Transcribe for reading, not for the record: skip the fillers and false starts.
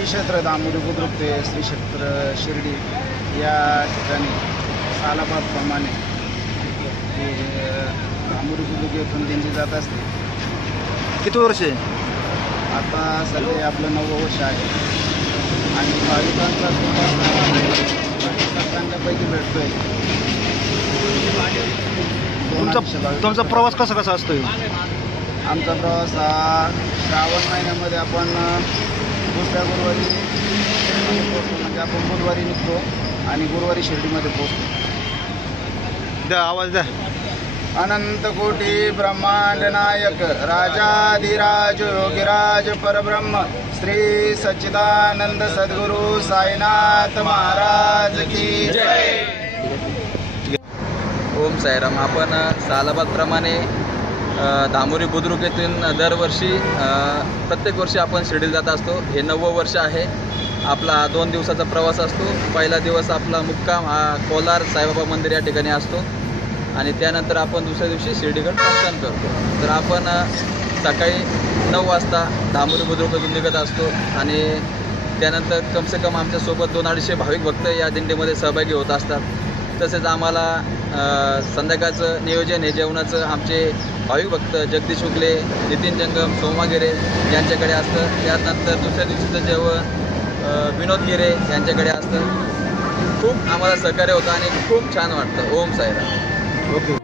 श्री क्षेत्र दामोदर बुद्रुक ते श्री क्षेत्र शिर्डी या ठिकाणी सालाबादप्रमाणे दामोदर बुद्रुक येथून दिंडी जात असते। किती वर्ष आहे? आता सध्या आपलं 9वं वर्ष आहे आणि भाविकांचा चांगल्यापैकी भेटतोय। तुमचा प्रवास कसा असतो? आमचा प्रवास हा श्रावण महिन्यामध्ये आपण दुसऱ्या गुरुवारी पोहोचतो, म्हणजे आपण बुधवारी निघतो आणि गुरुवारी शिर्डीमध्ये पोहोचतो। द्या आवाज द्या। अनंत कोटी ब्रह्मांड नायक राजाधिराज योगिराज परब्रह्म श्री सच्चिदानंद सद्गुरु साईनाथ महाराज की जय। ओम साईराम। आपण सालाबादप्रमाणे दामोदर बुद्रुक येथून दरवर्षी प्रत्येक वर्षी आपण शिर्डीला जात असतो। हे 9वं वर्ष आहे। आपला 2 दिवसाचा प्रवास असतो। पहिला दिवस आपला मुक्काम हा कोलार साईबाबा मंदिर या ठिकाणी असतो आणि त्यानंतर आपण दुसऱ्या दिवशी शिर्डीकडे प्रस्थान करतो। तर आपण सकाळी 9 वाजता दामोदर बुद्रुकमधून निघत असतो आणि त्यानंतर कमसे कम आमच्यासोबत 200-250 भाविक भक्त या दिंडीमध्ये सहभागी होत असतात। तसेच आम्हाला संध्याकाळचं नियोजन हे जेवणाचं आमचे भाविक भक्त जगदीश उगले, नितीन जंगम, सोमा गिरे यांच्याकडे असतं। त्यानंतर दुसऱ्या दिवशीचं जेवण विनोद गिरे यांच्याकडे असतं। खूप आम्हाला सहकार्य होतं आणि खूप छान वाटतं। ओम साईराम। ओके।